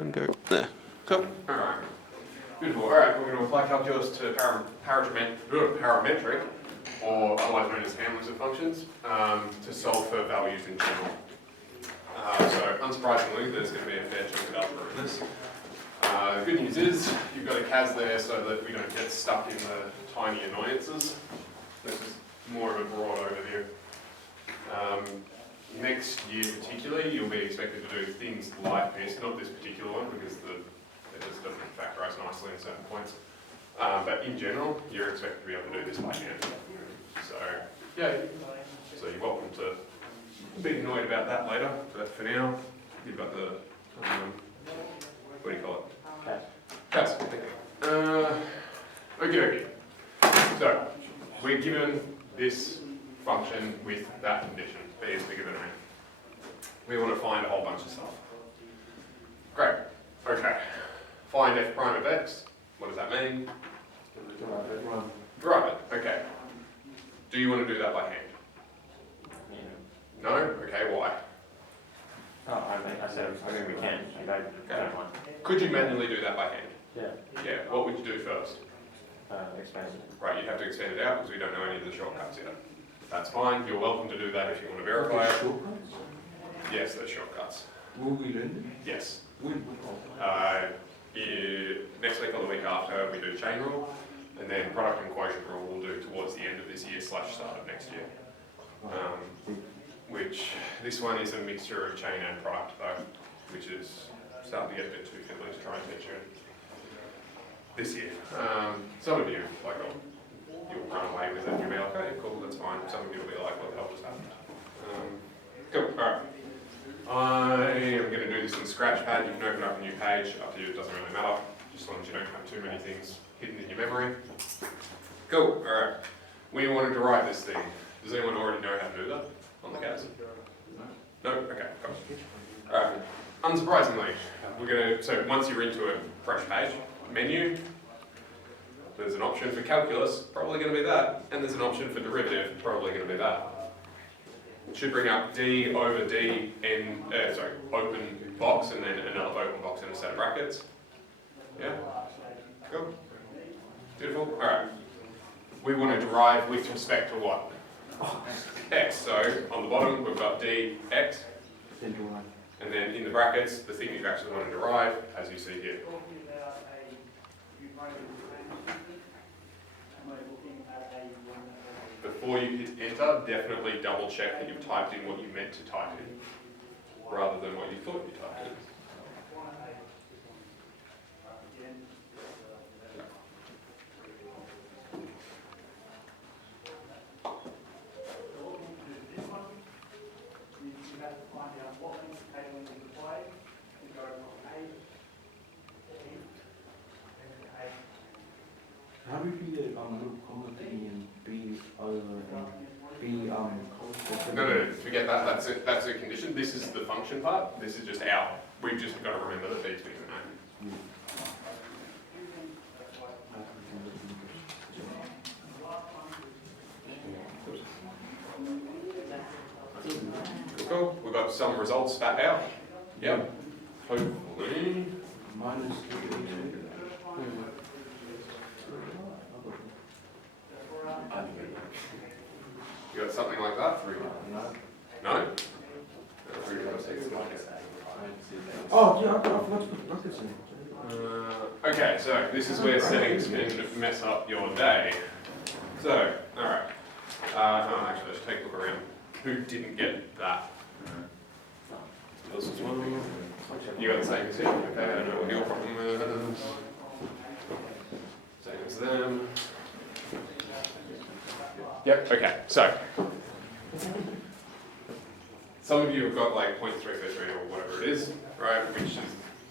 and go there. Cool. Alright. Beautiful. Alright, we're going to apply calculus to parametric, or otherwise known as handlers of functions, to solve for values in general. So, unsurprisingly, there's going to be a fair chunk of algebra in this. The good news is, you've got a CAS there so that we don't get stuck in the tiny annoyances. This is more of a broad overview. Next year particularly, you'll be expected to do things like this, not this particular one because it just doesn't factorise nicely in certain points. But in general, you're expected to be able to do this by hand. So, yeah, so you're welcome to be annoyed about that later, but for now, you've got the, what do you call it? CAS. Okay. So, we're given this function with that condition, b is bigger than a. We want to find a whole bunch of stuff. Great. Okay. Find f prime of x. What does that mean? Derive it. Okay. Do you want to do that by hand? No? Okay, why? Oh, I said I think we can. Okay. Could you manually do that by hand? Yeah. Yeah. What would you do first? Expand it. Right, you'd have to expand it out because we don't know any of the shortcuts yet. That's fine. You're welcome to do that if you want to verify it. Shortcuts? Yes, there's shortcuts. Will we learn them? Yes. When? Next week or the week after, we do chain rule, and then product and quotient rule we'll do towards the end of this year / start of next year. Which, this one is a mixture of chain and product though, which is starting to get a bit too fiddly to try and teach you this year. Some of you, like, you'll run away with it and you'll be like, okay, cool, that's fine. Some of you will be like, what the hell just happened? Cool, alright. I am going to do this in Scratchpad. You can open up a new page, up to you, it doesn't really matter. Just as long as you don't have too many things hidden in your memory. Cool, alright. We want to derive this thing. Does anyone already know how to do that on the CAS? No? Okay, cool. Alright. Unsurprisingly, we're going to, so once you're into a fresh page, menu, there's an option for calculus, probably going to be that, and there's an option for derivative, probably going to be that. It should bring up D over D in, open box and then another open box in a set of brackets. Yeah? Cool. Beautiful. Alright. We want to derive with respect to what? X. So on the bottom we've got dx, and then in the brackets the thing you actually want to derive, as you see here. Before you hit enter, definitely double check that you've typed in what you meant to type in, rather than what you thought you typed in. How do we do the comma thing in B over and B No, forget that. That's it. That's a condition. This is the function part. This is just our. We've just got to remember that B's bigger than A. Cool. We've got some results spat out. Yep. Hopefully. minus You got something like that? No? Oh, yeah, I forgot to put brackets in. Okay, so this is where settings can mess up your day. So, alright. Actually, let's take a look around. Who didn't get that? This is one. You got the same as him? Okay, I don't know what your problem is. Same as them. Yep, okay, so. Some of you have got like 0.333 or whatever it is, right? Which is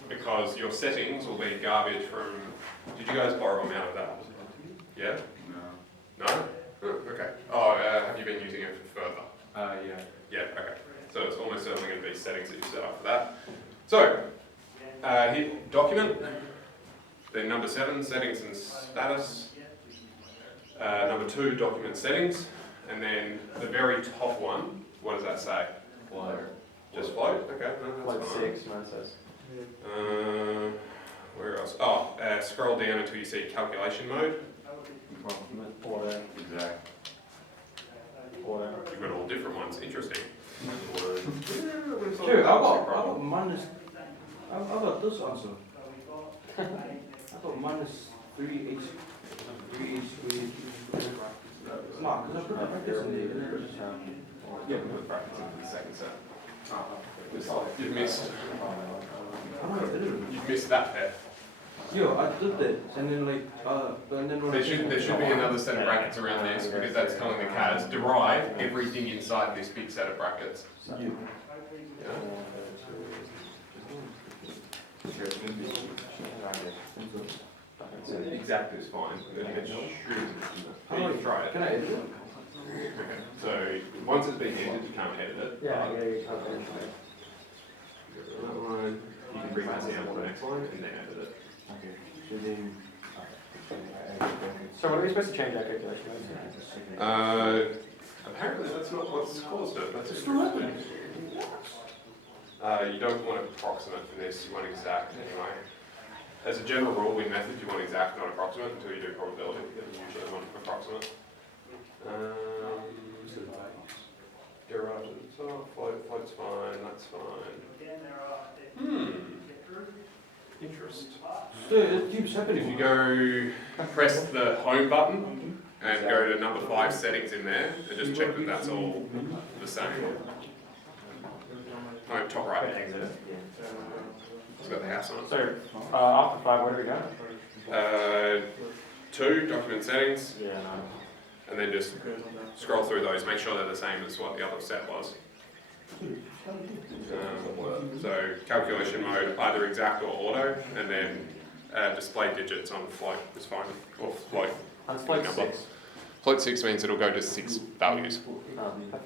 because your settings will be garbage from. Did you guys borrow them out of that? Yeah? No. No? Oh, okay. Oh, have you been using it further? Yeah. Yeah, okay. So it's almost certainly going to be settings that you set up for that. So, hit document, then number 7, settings and status. Number 2, document settings, and then the very top one, what does that say? Float. Just float? Okay, no, that's Float fine. 6, mine says. scroll down until you see calculation mode. Order. Exact. Order. You've got all different ones. Interesting. Dude, I got minus. I got this answer. I got minus 3h. 3h squared. Nah, because I put the brackets in there. Yeah, we put brackets into the second set. You've missed. You've missed that bit. Yo, I did that, and then like, and then when There should be another set of brackets around this because that's telling the CAS derive everything inside this big set of brackets. You. Yeah. Exact is fine. It should try it. Can I edit it? Okay. So once it's been edited, you can't edit it. Yeah, you can't edit That line, you can bring that down to the next line and then edit it. Okay. So then. So when are we supposed to change our calculation? Apparently that's not what's caused it. That's It's still open. You don't want approximate for this, you want exact anyway. As a general rule in methods, you want exact, not approximate, until you do probability, then you usually want approximate. Derived at the top, float's fine, that's fine. Interest. So it keeps If happening. you go press the home button and go to number 5 settings in there and just check that that's all the same. No, top right. It's got the house on it. So, after 5, where do we go? 2, document settings, Yeah, no. and then just scroll through those, make sure they're the same as what the other set was. So calculation mode, either exact or auto, and then display digits on float is fine, or float. And float number. 6. Float 6 means it'll go to 6 values. Perfect.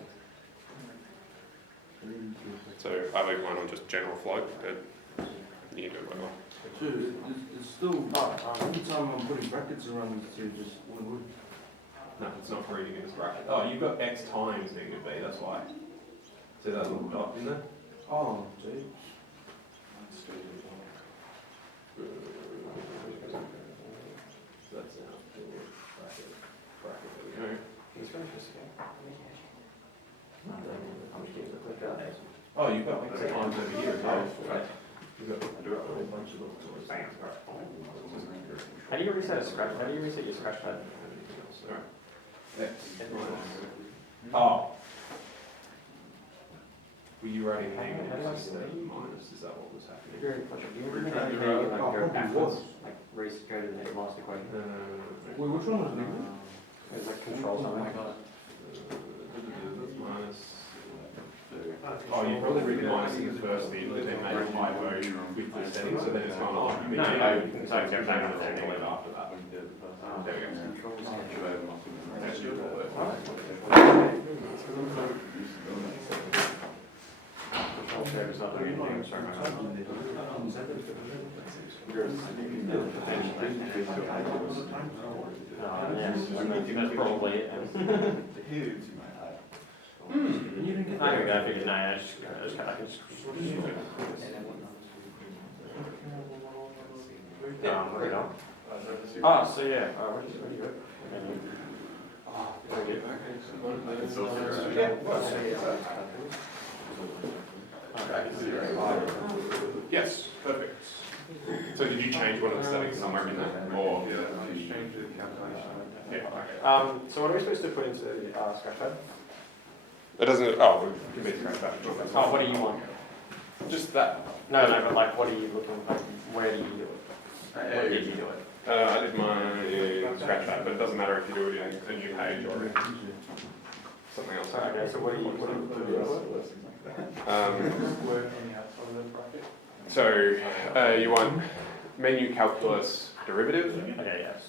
So I leave mine on just general float, but you can do whatever. So it's still, every time I'm putting brackets around these two, just one wood. No, it's not reading it as bracket. Oh, you've got x times negative b, that's why. See that little dot in there? Oh, gee. That's now bracket, there we go. This one just how much do you click that? Oh, you've got x times over here as well. Right. You've got a whole bunch of little toys. Bam. How do you reset a scratch? How do you reset your scratch pad? X Oh. Were you writing a minus? Is that what was happening? Do you remember how you can go backwards? Like go to the last equation? Wait, which one was negative? It's like control something. Minus. Oh, you probably read the minus in the first thing, but then made hypo with the settings, so then it's gone on. You mean No, so no, it's no, back no, to the no, one no. after that. There we go. That's your fault. Control tab is not doing anything, sorry. Yes, that's probably it. I figured, I just where we go? So yeah, where do you go? Very good. Yes, perfect. So did you change one of the settings somewhere in there? Or yeah, okay. So what are we supposed to put into the scratch pad? It doesn't. Oh, give me the scratch pad. Oh, what do you want? Just that. No, but like, what are you looking like? Where do you do it? Where did you do it? I did my scratch pad, but it doesn't matter if you do it in a new page or something else. Okay, so what do you So you want menu calculus derivative, Okay, yes.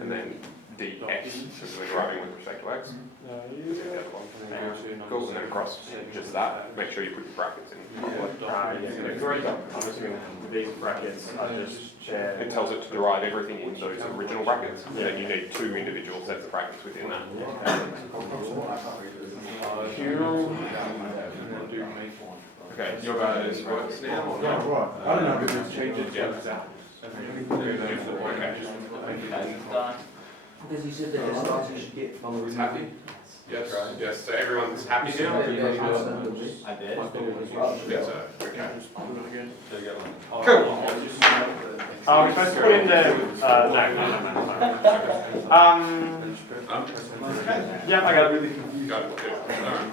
and then dx, so we're deriving with respect to x. Cool, and then across just that. Make sure you put your brackets in properly. Great. I'm assuming these brackets are just shared. It tells it to derive everything in those original brackets, and then you need 2 individual sets of brackets within that. Okay, your guys works now? Yeah, right. I don't know if it's changed it. Yeah. Beautiful, okay. Because you said that the starts you should get from the Everyone's happy? Yes, yes, so everyone's happy now? I did. Yes, sir, okay. Cool. We're supposed to put in the, no. Yeah, I got it. Got it, good. Alright.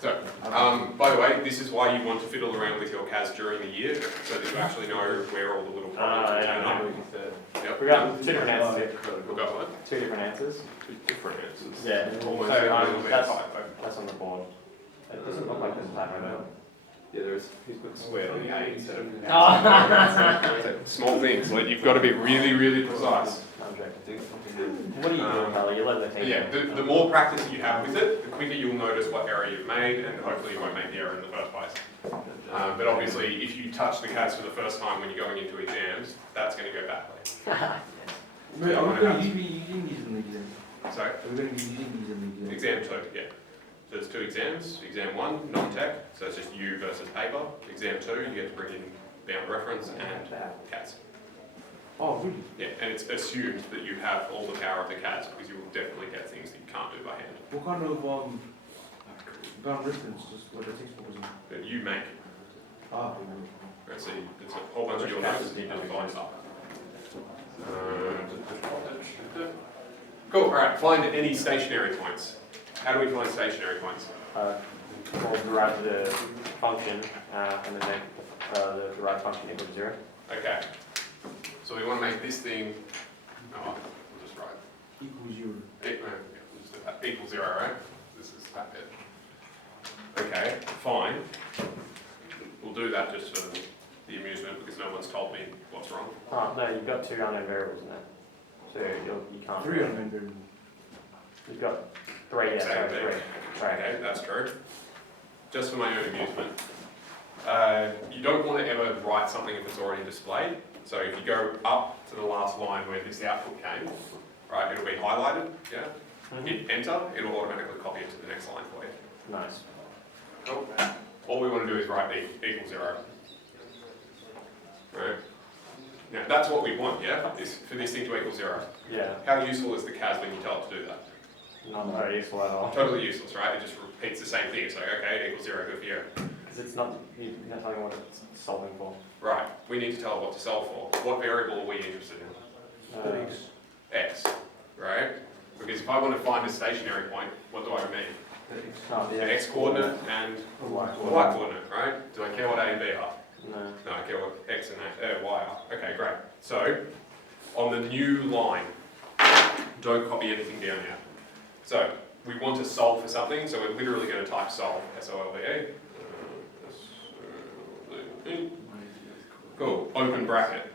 So, by the way, this is why you want to fiddle around with your CAS during the year, so that you actually know where all the little problems will turn up. Yep. We got two different answers here. We'll go what? Two different answers. Two different answers. Yeah. Almost So, a little bit that's, typo. that's on the board. It doesn't look like there's a typo though. Yeah, there is. Who's put squared on the A instead of? Oh. Small things, like you've got to be really, really precise. I'm joking. What are you doing, Carly? You're letting the team. Yeah, the more practice you have with it, the quicker you'll notice what error you've made, and hopefully you won't make the error in the first place. But obviously, if you touch the CAS for the first time when you're going into exams, that's going to go badly. Wait, are we going to be using these in the exam? Sorry? Are we going to be using these in the exam? Exam 2, yeah. So there's 2 exams. Exam 1, non-tech, so it's just you versus paper. Exam 2, you get to bring in bound reference and CAS. Oh, really? Yeah, and it's assumed that you have all the power of the CAS because you will definitely get things that you can't do by hand. What kind of bound reference just what the textbook is in? That you make. Ah, Right, so it's a whole bunch of your notes that you just find up. Cool, alright, find any stationary points. How do we find stationary points? We'll derive the function, and then make the derived function equal to 0. Okay. So we want to make this thing, we'll just write equals 0. equal 0, right? This is that bit. Okay, fine. We'll do that just for the amusement because no one's told me what's wrong. Oh, no, you've got 2 unknown variables in there. So you can't. 3 unknown variables. You've got 3, yeah, sorry, 3. Right. Okay, that's true. Just for my own amusement. You don't want to ever write something if it's already displayed. So if you go up to the last line where this output came, right, it'll be highlighted, yeah? Hit enter, it'll automatically copy it to the next line for you. Nice. Cool. All we want to do is write equal 0. Right? Now that's what we want, yeah? For this thing to equal 0. Yeah. How useful is the CAS when you tell it to do that? Not very useful at all. Totally useless, right? It just repeats the same thing. It's like, okay, it equals 0, good for you. Because it's not, you're not telling what it's solving for. Right, we need to tell it what to solve for. What variable are we interested in? X, right? Because if I want to find a stationary point, what do I mean? The X coordinate and Y coordinate, right? Do I care what A and B are? No. No, I care what X and Y are. Okay, great. So, on the new line, don't copy anything down yet. So, we want to solve for something, so we're literally going to type solve, S-O-L-V-E. Cool, open bracket.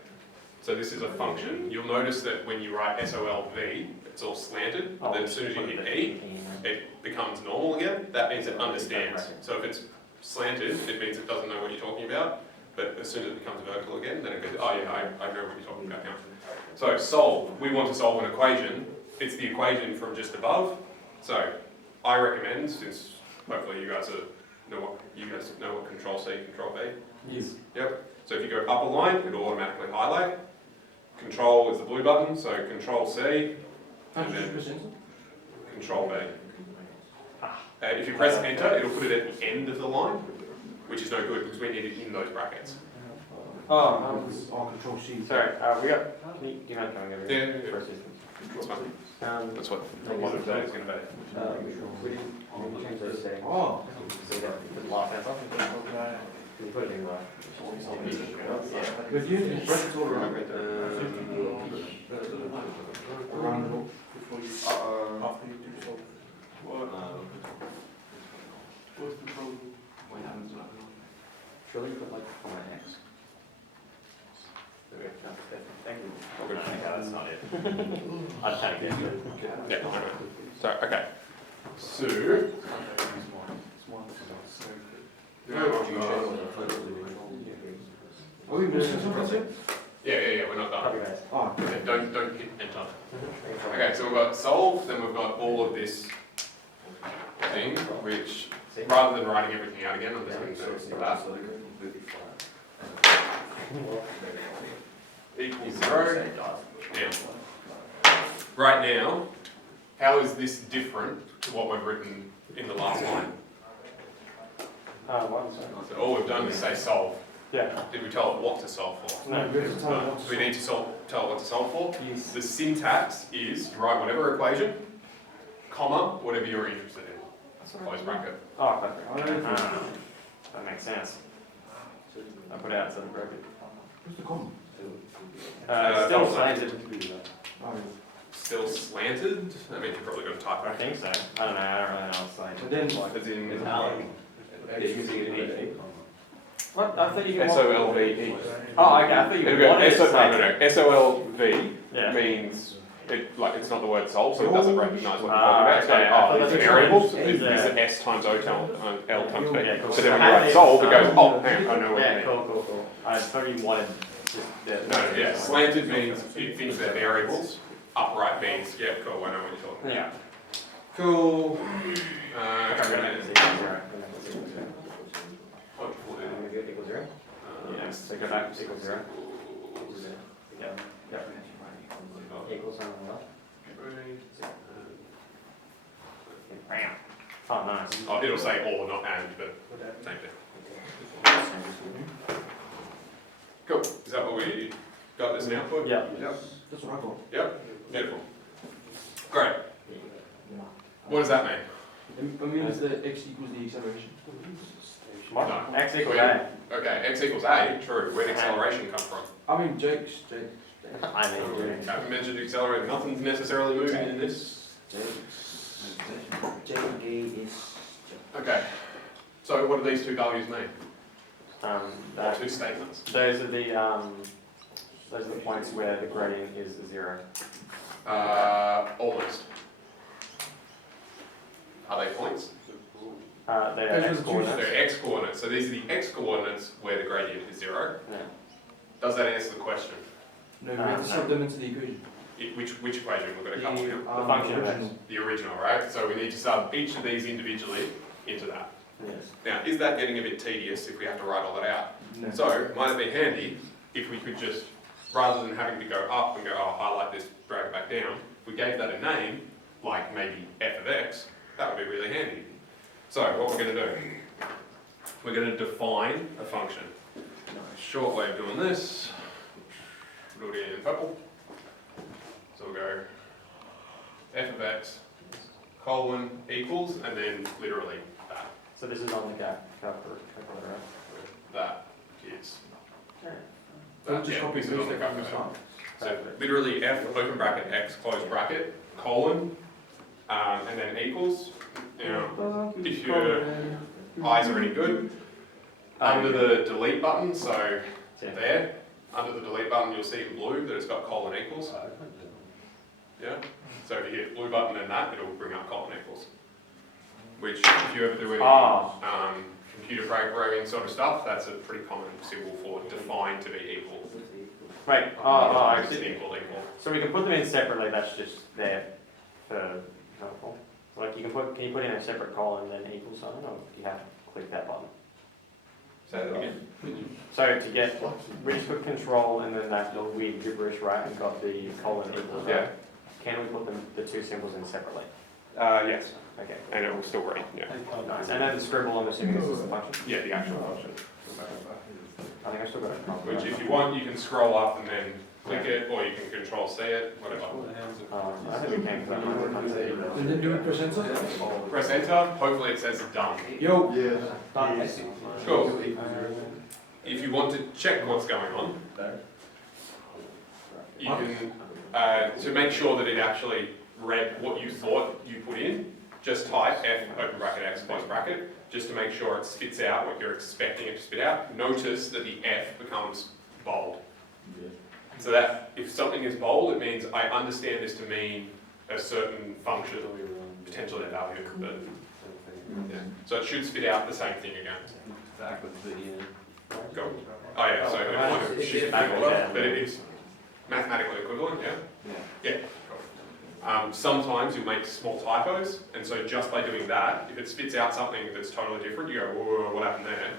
So this is a function. You'll notice that when you write SOLV, it's all slanted, but then as soon as you hit E, it becomes normal again. That means it understands. So if it's slanted, it means it doesn't know what you're talking about, but as soon as it becomes vertical again, then it goes, oh yeah, I know what you're talking about now. So solve, we want to solve an equation. It's the equation from just above. So I recommend, since hopefully you guys know what Control C, Control V. Yes. Yep. So if you go up a line, it'll automatically highlight. Control is the blue button, so Control C, and then Control V. If you press Enter, it'll put it at the end of the line, which is no good because we need it in those brackets. Control C. Sorry, we got, do you mind coming over here? Yeah. First instance. That's fine. That's what a Thank lot you. of that is going to be. We didn't change those settings. Oh. So you got the last answer. You put it in the. But you have brackets all around. Around the whole. After you do solve. What's the problem? What happens now? Surely you put like an X. Okay, no, thank you. Okay, that's not it. I'd kind of guess it. Yeah, no. So, okay. So, Are we missing something? yeah, we're not done. Copy guys. Oh, Okay, don't hit enter. Okay, so we've got solve, then we've got all of this thing, which rather than writing everything out again, I'm just going to do that. equals 0. Now, right now, how is this different to what we've written in the last line? One second. So all we've done is say solve. Yeah. Did we tell it what to solve for? No, We have to tell it what Do to we need to tell it what to solve for? Yes. The syntax is you write whatever equation, comma, whatever you're interested in. Close bracket. Oh, perfect. That makes sense. I put it outside the bracket. What's the comma? Still double slanted. Oh, Still slanted? That means you've probably got a I typo. think so. I don't know. I don't really know what's slanted. but then like, As in, What? I thought you could. SOLVE. Oh, okay. I thought you It'll could go want it no, slanted. no, no. SOLV Yeah. means it's not the word solve, so it doesn't recognise what you're Ah, talking about. It's okay. going, I thought oh, these that's variables what it is was. S times O times L times B. Yeah, cool. So then when I you had write it, solve, it goes, oh, hang on, I know what you Yeah, mean. cool. I thought you wanted just the. no, yeah, slanted means it thinks they're variables. Upright means, yeah, cool, I know what you're talking about. Yeah. Cool. Equals zero? Yeah, so go back to equals zero. Yeah. Equals on the left. Bam. Oh, nice. Oh, it'll say or, not and, but same thing. Cool, is that what we got this now for? Yeah. Yep. that's what I got. Yep, beautiful. Great. What does that mean? It means that x equals the acceleration. What? No. X equals A. Okay, x equals a, true. Where'd acceleration come from? I mean, Jake's. I mean, Haven't mentioned accelerating. Nothing's necessarily moving in this. JK is. Okay. So what do these two values mean? Or that, two statements? those are the points where the gradient is zero. Almost. Are they points? They're Those are X the two coordinates. They're x coordinates. So these are the x coordinates where the gradient is zero. Yeah. Does that answer the question? No, we have to sub them into the equation. Which equation? We've got a couple now. The function of x. original. The original, right? So we need to sub each of these individually into that. Yes. Now, is that getting a bit tedious if we have to write all that out? No. So, might it be handy if we could just, rather than having to go up and go, oh, highlight this, drag it back down, if we gave that a name, like maybe f of x, that would be really handy. So, what we're going to do, we're going to define a function. Short way of doing this, put it in purple. So we'll go f of x colon equals, and then literally that. So this is on the calculator, right? That is. So we'll just copy this and is on paste the that from the calculator. start. So literally f open bracket x close bracket colon and then equals. Now, if your eyes are any good, under the delete button, so there, under the delete button you'll see in blue that it's got colon equals. Yeah. So if you hit blue button and that, it'll bring up colon equals. Which, if you ever do any computer programming sort of stuff, that's a pretty common symbol for define to be equal. Wait, It's actually, equal. so we can put them in separately, that's just there for helpful. So like can you put in a separate colon and then equal sign, or do you have to click that button? Say that again. So to get, we just put control and then that little weird gibberish, right, and got the colon equals, Yeah. right? Can we put the two symbols in separately? Yes, Okay, and it will still read, yeah. nice. And then the scribble, I'm assuming this is the function? Yeah, the actual function. I think I still got it. Which if you want, you can scroll up and then click it, or you can control C it, whatever. I think we can, because I might say. And then do it press enter. Press enter, hopefully it says done. Yo. Cool. If you want to check what's going on, you can, to make sure that it actually read what you thought you put in, just type f open bracket x close bracket, just to make sure it spits out what you're expecting it to spit out. Notice that the f becomes bold. So that if something is bold, it means I understand this to mean a certain function, potentially a value, but yeah. So it should spit out the same thing again. Go. Oh yeah, so it might shift back order, but it is mathematically equivalent, yeah? Yeah. Cool. Sometimes you'll make small typos, and so just by doing that, if it spits out something that's totally different, you go, whoa, what happened there?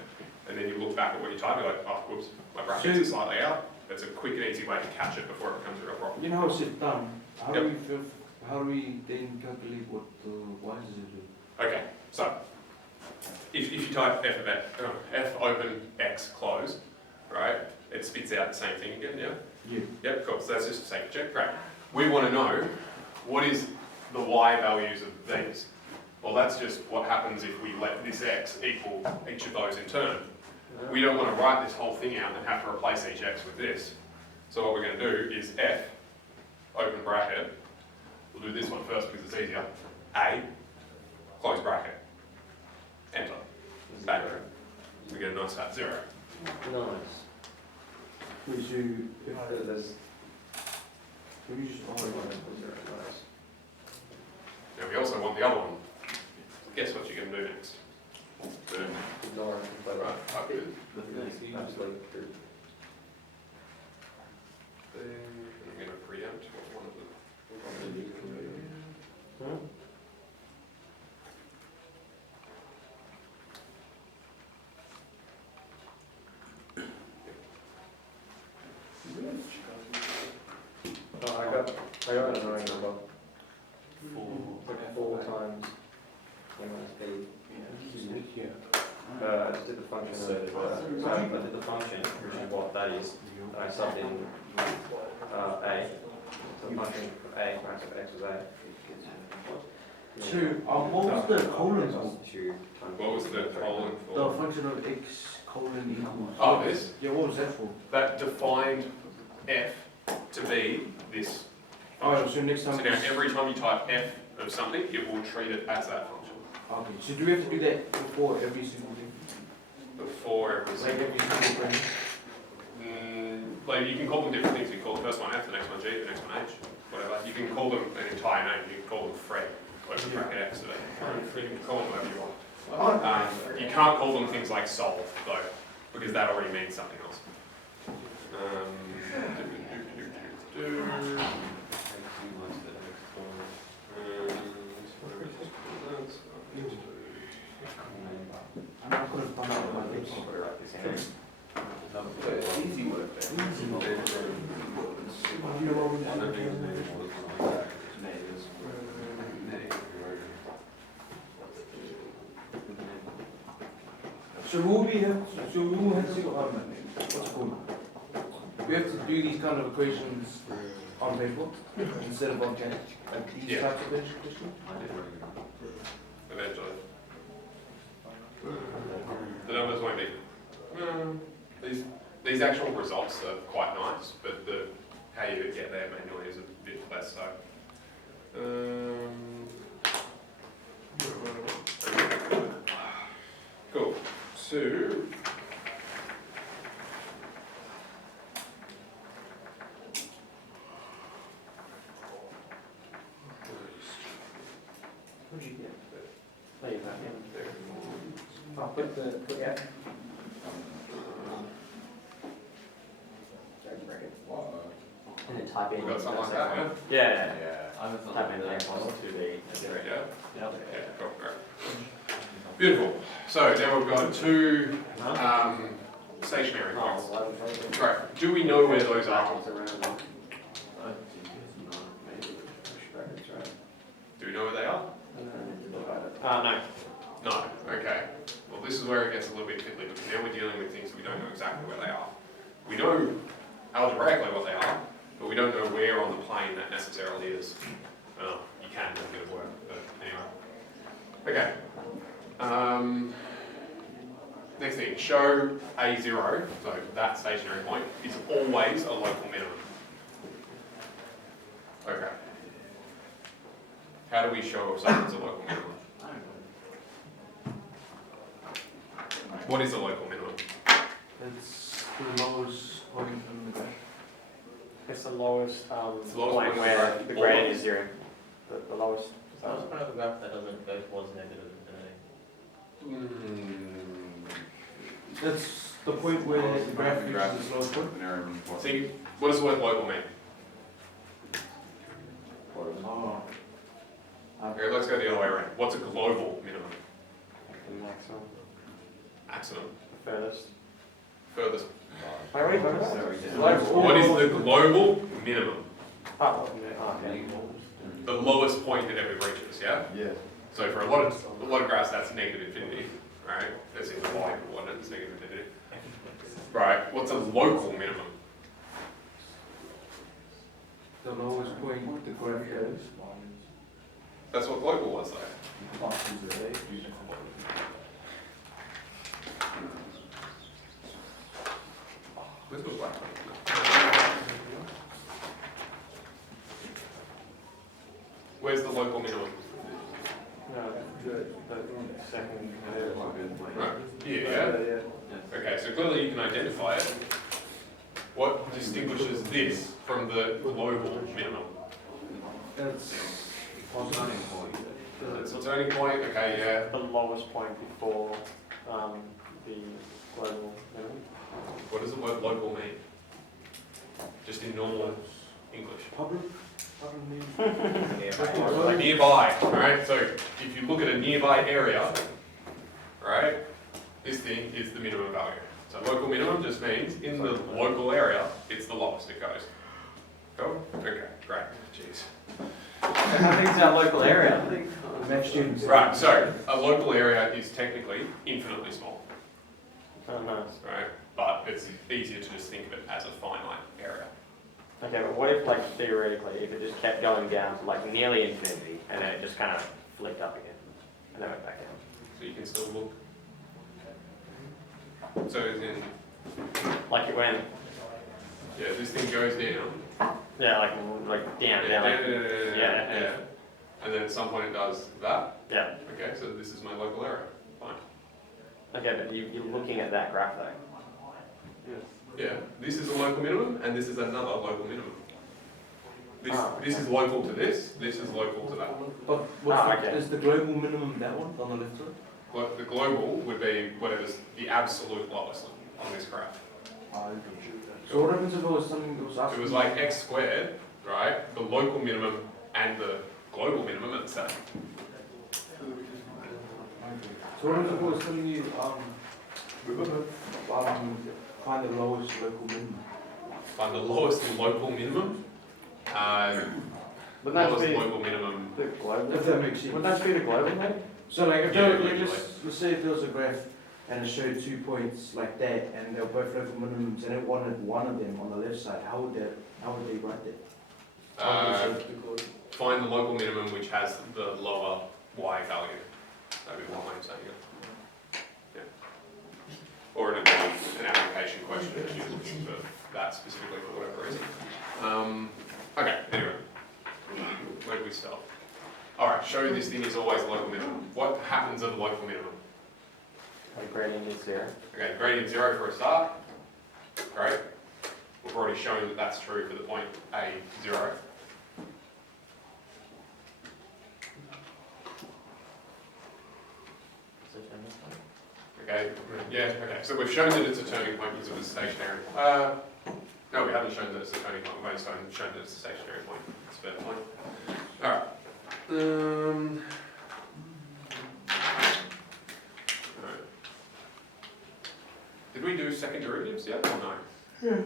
And then you look back back at what you type, you're like, oh, whoops, my brackets are slightly out. It's a quick and easy way to catch it before it becomes a real problem. You know how it's done? How Yep. do we then calculate what the y is do? Okay, so if you type f open x close, right, it spits out the same thing again, yeah? Yeah. Yep, cool. So that's just a safety check. Great. We want to know what is the y values of these. Well, that's just what happens if we let this x equal each of those in turn. We don't want to write this whole thing out and have to replace each x with this. So what we're going to do is f, open bracket, we'll do this one first because it's easier, a, close bracket, enter, bang, we get a nice fat 0. Nice. Which you, if There's, we just nice. Now we also want the other one. Guess what you're going to do next? Boom. Right, type it. Absolutely. I'm going to preempt what one of the... Oh, I got an annoying number. 4 times minus b. I just did the function of, so I did the function, which is what that is. I subbed in a. So the function of a, max of x was a. So, what was the colon for? What was the colon The for? function of x colon equals. Oh, this? Yeah, what was that for? That defined f to be this. Oh, so next So time. now every time you type f of something, it will treat it as that function. Okay, so do we have to do that before every single thing? Before every Like single... every single thing? Like you can call them different things. You can call the first one f, the next one g, the next one h, whatever. You can call them an entire name. You can call them Fred, open bracket x. You can call them whatever you want. You can't call them things like solve, though, because that already means something else. I'm not gonna find out my lips. Easy work there. So will we have to, what's it called? We have to do these kind of equations on paper instead of on CAD, like these Yeah. types of equations? Eventually. The numbers won't be. These actual results are quite nice, but the how you get there manually is a bit less so. Cool. So. What did you get? There you go, yeah. Oh, put F. And then type in. We've got something like that, yeah? Yeah, Yeah. type in a plus 2b. Yeah? Yep. Yeah, cool, great. Beautiful. So now we've got 2 stationary points. Great. Do we know where those are? Do we know where they are? No. No. Okay. Well, this is where it gets a little bit fiddly because now we're dealing with things we don't know exactly where they are. We know algebraically what they are, but we don't know where on the plane that necessarily is. Well, you can make it work, but anyway. Okay. Next thing, show A0, so that stationary point, is always a local minimum. Okay. How do we show if something's a local minimum? What is a local minimum? It's the lowest point in the graph. It's the lowest, It's the lowest point point where of the the gradient graph. is 0. The lowest. So it's part of the graph that doesn't go towards negative infinity. That's the point where the graph reaches its lowest point. See, what does the word local mean? Oh. Okay, let's go the other way around. What's a global minimum? The maximum, Maximum. the furthest. furthest. Wait. What is the global minimum? Oh, okay. The lowest point it ever reaches, yeah? Yeah. So for a lot of graphs, that's negative infinity, right? That's in the y coordinate, it's negative infinity. Right, what's a local minimum? The lowest point the graph goes. That's what local was though. This was black. Where's the local minimum? No, the second. Right, here, yeah? Okay, so clearly you can identify it. What distinguishes this from the global minimum? That's It's a turning point, okay, yeah. The lowest point before the global minimum. What does the word local mean? Just in normal English. public. Like nearby, alright? So if you look at a nearby area, right, this thing is the minimum value. So local minimum just means in the local area, it's the lowest it goes. Cool? Okay, great. Jeez. How big is our local area? Math students. Right, so a local area is technically infinitely small, Oh, nice. right? But it's easier to just think of it as a finite area. Okay, but what if, like, theoretically, if it just kept going down to, like, nearly infinity, and then it just kind of flicked up again, and then went back down? So you can still look. So as in, Like it went, yeah, this thing goes down. yeah, like down, Yeah, like, yeah. And then at some point it does that. yeah. Okay, so this is my local area. Fine. Okay, but you're looking at that graph though. Yeah, this is a local minimum, and this is another local minimum. This, Ah, this is local to this is local to that. But what's okay. is the global minimum that one on the left side? Like the global would be whatever's the absolute lowest on this graph. So what happens if it was something that was If asking? it was like x squared, right, the local minimum and the global minimum are the same. So what if it was telling you find the lowest local minimum? Find the lowest local minimum. Wouldn't that Lowest be local minimum. the global? If that makes sense. Wouldn't that be the global, mate? So like if Yeah, there, like, usually. let's say if there was a graph and it showed 2 points like that and they were both local minimums and it wanted one of them on the left side, how would they write that? How would they Uh, say the global? find the local minimum which has the lower y value. That'd be one way of saying it. Yeah. Or an application question if you're looking for that specifically for whatever reason. Okay, anyway. Where do we start? Alright, show this thing is always local minimum. What happens at a local minimum? Like gradient is 0. Okay, gradient 0 for a start. Great. We've already shown that that's true for the point A0. Okay, yeah, okay. So we've shown that it's a turning point because it was stationary. No, we haven't shown that it's a turning point. We've only shown that it's a stationary point. It's a better point. Alright. Alright. Did we do second derivatives yet or no?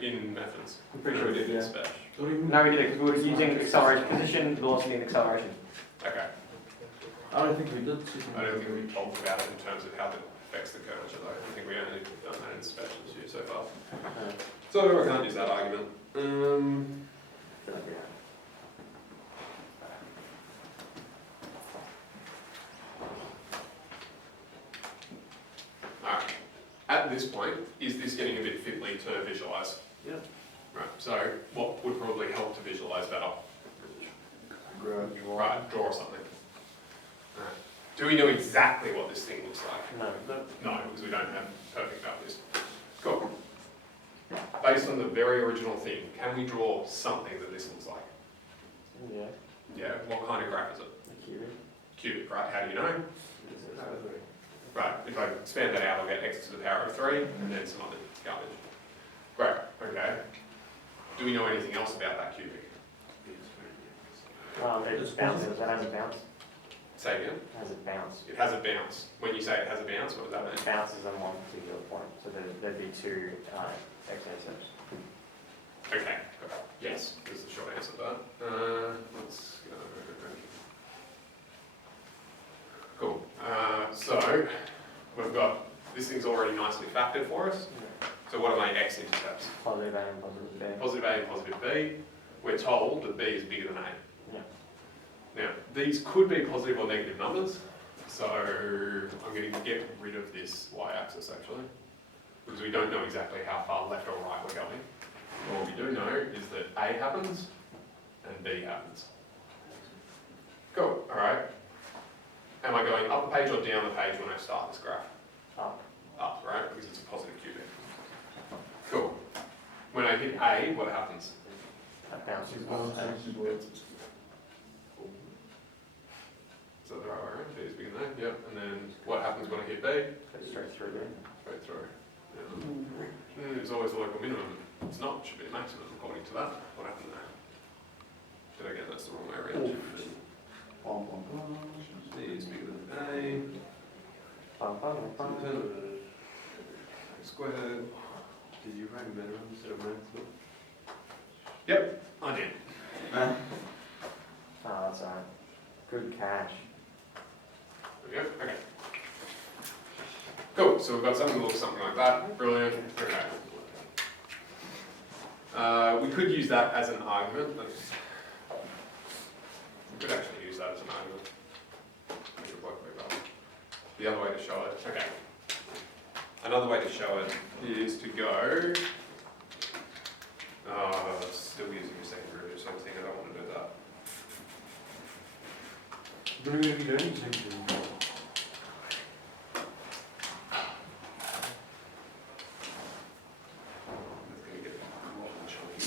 In methods. I'm pretty sure we did, in yeah. spec. What do you mean? No, we did it because we were using acceleration, position, velocity, and acceleration. Okay. I don't think we did. I don't think we talked about it in terms of how it affects the curvature though. I think we only done that in special issue so far. So I can't use that argument. I feel like we have. Alright. At this point, is this getting a bit fiddly to visualise? Yeah. Right, so what would probably help to visualise better? Right, draw something. Alright. Do we know exactly what this thing looks like? No, No, because we don't have perfect values. Cool. Based on the very original thing, can we draw something that this looks like? yeah, Yeah, what kind of graph is it? the cubic. Cubic, right? How do you know? Right, if I expand that out, I'll get x to the power of 3, and then some other garbage. Great, okay. Do we know anything else about that cubic? It just bounces, it has a bounce. Say again? It has a bounce. It has a bounce. When you say it has a bounce, what does that mean? It bounces on one particular point, so there's there'd be two x-intercepts. Okay, yes, is the short answer to that. Let's go. Cool. So we've got, this thing's already nicely factored for us. So what are my x-intercepts? Positive A and positive B. Positive A and positive B. We're told that B is bigger than A. Yeah. Now, these could be positive or negative numbers. So I'm going to get rid of this y-axis actually, because we don't know exactly how far left or right we're going. But what we do know is that A happens and B happens. Cool, all right. Am I going up the page or down the page when I start this graph? Up. Up, right, because it's a positive cubic. Cool. When I hit A, what happens? That bounces It's off A. Is that the right way around? B is bigger than A, yep. And then what happens when I hit B? Goes straight through there. Straight through. Yeah. It's always a local minimum. It's not, it should be a maximum according to that. What happened there? Did I get that's the wrong way around? B is bigger than A. Bum, bum, bum. Squared. Did you write minimum instead of maximum? Yep, I did. Oh, that's alright. Good catch. There we go, okay. Cool, so we've got something that looks something like that. Brilliant, okay. We could use that as an argument. We could actually use that as an argument. Make it work very well. The other way to show it, okay. Another way to show it is to go, still using a second derivative sort of thing, I don't want to do that. What are we going to be doing? It's going to get long and chunky.